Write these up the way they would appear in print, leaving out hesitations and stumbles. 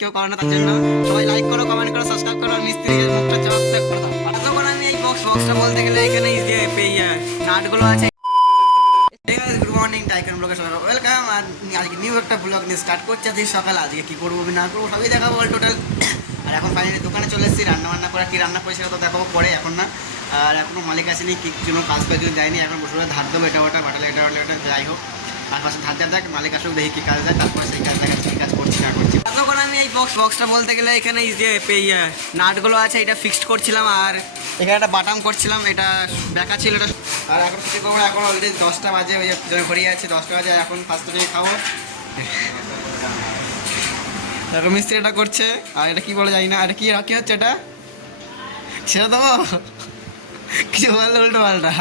কেউ করে না, তার জন্য সবাই লাইক করো, কমেন্ট করো, সাবস্ক্রাইব করো, আর মিস্ত্রির মুখটা চকচক করে দাও। আর তখন আমি এই বক্সটা বলতে গেলে এখানে যে নাটগুলো আছে। গুড মর্নিং টাইকান ব্লগে সবাই ওয়েলকাম। আর আজকে নিউ একটা ব্লগ নিয়ে স্টার্ট করছি। আজকে সকালে আজকে কী করবো না করবো সবই দেখাবো অল টোটাল। আর এখন ফাইনালি দোকানে চলে এসেছি, রান্না করে কী রান্না করেছি তো দেখাবো পরে, এখন না। আর এখনও মালিক আসেনি, কি জন্য কাজ করার জন্য যায়নি, এখন বসে ধার দেবো এটা ওটা বাটালে এটা ওটা যাই হোক। আর পাশে ধার দেওয়া দেখ, মালিক আসুক দেখি কী কাজ দেয়, তারপরে সেই কাজ দেখাচ্ছি কী কাজ করছি না করছি। তখন আমি এই বক্সটা বলতে গেলে এখানে যে নাটগুলো আছে এটা ফিক্সড করছিলাম, আর এখানে একটা বাটাম করছিলাম, এটা বেঁকা ছিল এটা। আর এখন কিছু করবো, এখন অলরেডি 10টা বাজে, ওই যে ঘড়ি আছে 10টা বাজে, এখন ফার্স্টে দিয়ে খাবো। এখন মিস্ত্রি এটা করছে, আর এটা কী বলে জানি না, আর কি হচ্ছে এটা সেটা দেবো কিছু বললে উল্টো পাল্টা।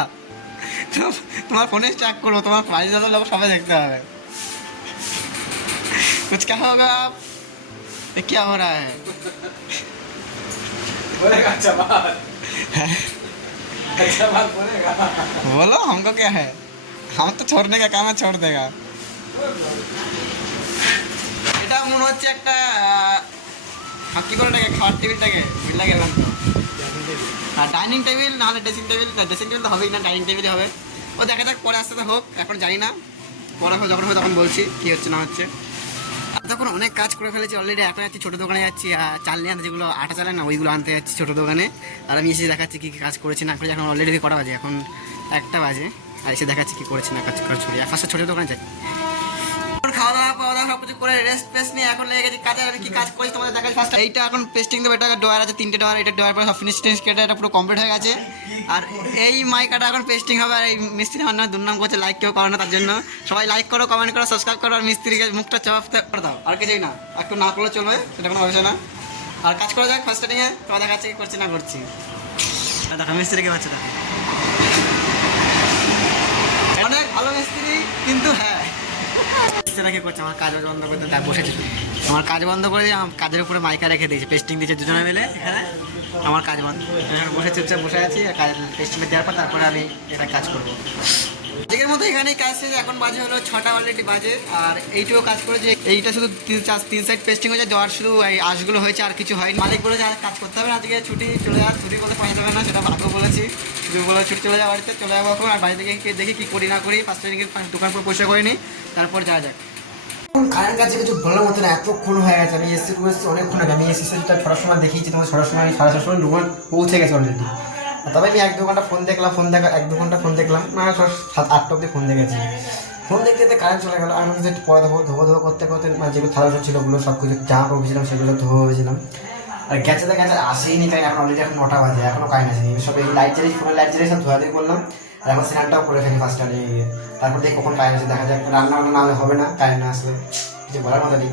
তোমার ফোনে চেক করবো, তোমার প্রাইস যত লোক সবাই দেখতে হবে। कुछ क्या होगा आप, ये क्या हो रहा है? बोलेगा जवाब, जवाब बोलेगा। बोलो हमको क्या है, हम तो छोड़ने का काम है, छोड़ देगा। এটা মনে হচ্ছে একটা কি করে টাকে খাওয়ার টেবিলটাকে বুঝলা গেলাম তো। আর ডাইনিং টেবিল না হলে ড্রেসিং টেবিল তো হবেই না, ডাইনিং টেবিলই হবে। ও দেখা যাক পরে আসতে হোক, এখন জানি না, পরে যখন হবে তখন বলছি কী হচ্ছে না হচ্ছে। তখন অনেক কাজ করে ফেলেছি অলরেডি। এখন যাচ্ছি ছোটো দোকানে, যাচ্ছি চাল নিয়ে আনতে, যেগুলো আটা চালে না ওইগুলো আনতে যাচ্ছি ছোটো দোকানে। আর আমি এসে দেখাচ্ছি কী কী কাজ করেছি না করেছি। এখন অলরেডি কটা বাজে, এখন 1টা বাজে, আর এসে দেখাচ্ছি কী করেছি না কাজ করে ছড়ি। ফার্স্টে ছোটো দোকানে যাই, খাওয়া দাওয়া সব কিছু করে রেস্ট ফেস্ট নিয়ে এখন লেগে গেছি কাজে। আর কি কাজ করেছি তোমাদের দেখাচ্ছি। ফার্স্ট এইটা এখন পেস্টিং দেবো, এটা ডয়ার আছে 3টে ডয়ার, এটা ডয়ার পরে সব ফিনিশ কেটে এটা পুরো কমপ্লিট হয়ে গেছে। আর এই মাইকাটা এখন পেস্টিং হবে। আর এই মিস্ত্রি আমার নামে দুর্নাম করছে, লাইক কেউ করে না, তার জন্য সবাই লাইক করো, কমেন্ট করো, সাবস্ক্রাইব করো, আর মিস্ত্রিকে মুখটা চকচক করে দাও। আর কিছুই না, একটু না করলে চলবে, সেটা কোনো বিষয় না। আর কাজ করে যাক ফার্স্ট স্টার্টিংয়ে, তোমার দেখাচ্ছে কি করছি না করছি। দেখা মিস্ত্রিকে পাচ্ছে, দেখো অনেক ভালো মিস্ত্রি, কিন্তু হ্যাঁ নাকি করছে আমার কাজ বন্ধ করতে বসেছে। আমার কাজ বন্ধ করে দিয়ে আমার কাজের উপরে মাইকা রেখে দিয়েছে, পেস্টিং দিয়েছে দুজনে মিলে এখানে। আমার কাজ বন্ধ বসে চুপচাপ বসে আছি, আর কাজ পেস্টিং দেওয়ার পর তারপরে আমি এটা কাজ করবো। আজকের মতো এখানেই কাজ শেষ। এখন বাজে হলো 6টা অলরেডি বাজে। আর এইটুকু কাজ করেছে, এইটা শুধু 3 সাইড পেস্টিং হয়েছে, দেওয়ার শুধু এই আঁশগুলো হয়েছে, আর কিছু হয়নি। মালিক বলেছে আর কাজ করতে হবে না, আজকে ছুটি চলে যাওয়ার, ছুটি বলে পয়সা দেবে না, সেটা ভাগ্য বলেছি। বলে ছুটি চলে যাওয়া, বাড়িতে চলে যাবো এখন। আর বাড়ি থেকে দেখি কী করি না করি, ফার্স্টে দোকান পুরো পয়সা করে নিই, তারপর যাওয়া যাক। কারেন্ট কাছে কিছু বলার মতো না, এতক্ষণ হয়ে গেছে। আমি এসে অনেকক্ষণ আগে, আমি এসেছিটা 6টার সময় দেখিয়েছি তোমার, 6টার সময় 6:30 সময় দোকান পৌঁছে গেছে অলরেডি। তবে আমি 1-2 ঘন্টা ফোন দেখলাম, 1-2 ঘন্টা ফোন দেখলাম, না 7-8টা অব্দি ফোন দেখেছি। ফোন দেখতে দেখতে কারেন্ট চলে গেলো। আমি কিছু পরে ধোবো করতে করতে, মানে যেগুলো থালা ছিল ওগুলো সব কিছু জামা ভেবেছিলাম, সেগুলো ধোবো ভেবেছিলাম। আর গেছে আসেইনি কারেন্ট, এখন অলরেডি এখন 9টা বাজে, এখনও কারেন্ট আসেনি। সব এই লাইট জ্বালিয়ে, ফোনের লাইট জ্বালিয়ে সব ধোয়াধুয়ি করলাম। আর এখন স্নানটাও করে ফেলি ফার্স্ট টাইম গিয়ে, তারপর দেখি কখন কারেন্ট আসে, দেখা যাক। রান্না না হলে হবে না, কারেন্ট না আসলে কিছু বলার মতো নেই।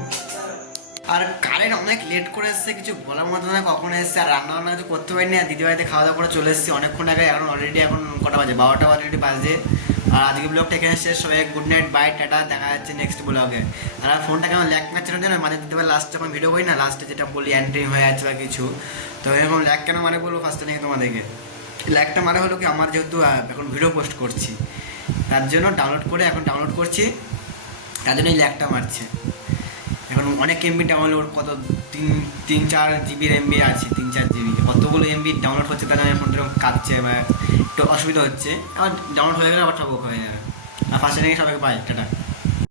আর কারেন্ট অনেক লেট করে এসছে, কিছু বলার মতো না কখন এসছে। আর রান্না কিছু করতে পারিনি, আর দিদিবাড়িতে খাওয়া দাওয়া করে চলে এসেছি অনেকক্ষণ আগে। এখন অলরেডি এখন কটা বাজে, 12টা অলরেডি বাজে। আর আজকে ব্লগটা এখানে শেষ। সবাই গুড নাইট, বাই, টাটা, দেখা যাচ্ছে নেক্সট ব্লগে। আর ফোনটা কেমন ল্যাগ মারছে না জানো, মানে দিদিবার লাস্ট যখন ভিডিও করি না, লাস্টে যেটা বলি এন্ট্রি হয়ে যাচ্ছে বা কিছু, তো এরকম ল্যাগ কেন মানে বলবো ফার্স্টে নাকি তোমাদেরকে। ল্যাগটা মানে হলো কি, আমার যেহেতু এখন ভিডিও পোস্ট করছি, তার জন্য এখন ডাউনলোড করছি, তার জন্য এই ল্যাগটা মারছে। এখন অনেক এমবি ডাউনলোড, কত 3-4 জিবির এমবি আছে, 3-4 জিবি, কতগুলো এমবি ডাউনলোড হচ্ছে, তার জন্য ফোনটা এরকম কাঁদছে বা একটু অসুবিধা হচ্ছে। আবার ডাউনলোড হয়ে গেলে আবার ঠবক হয়ে যাবে। আর ফার্স্টে নাকি সবাইকে পাই, টাটা।